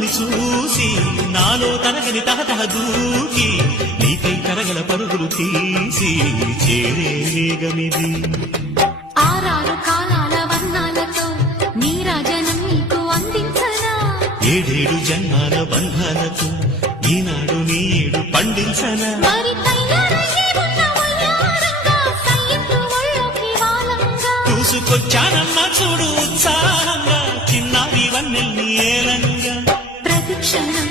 మధుని చూసి నాలో తరగని తహతహ దూకి నీకై కరగల పరుగులు తీసి చేరే వేగమిది. ఆరారు కాలాల వర్ణాలతో నీరాజనం నీకు అందించనా, ఏడేడు జన్మాల బంధాలతో ఈనాడు నీ ఏడు పండించనా. మరి తయారయ్యే ఉన్న వయ్యారంగా సయ్యద్దు ఒళ్ళోకి వాలంగా చూసుకొచ్చానమ్మా చూడు ఉత్సాహంగా చిన్నారి వన్నెల్ని ఏలంగా. ప్రతిక్షణం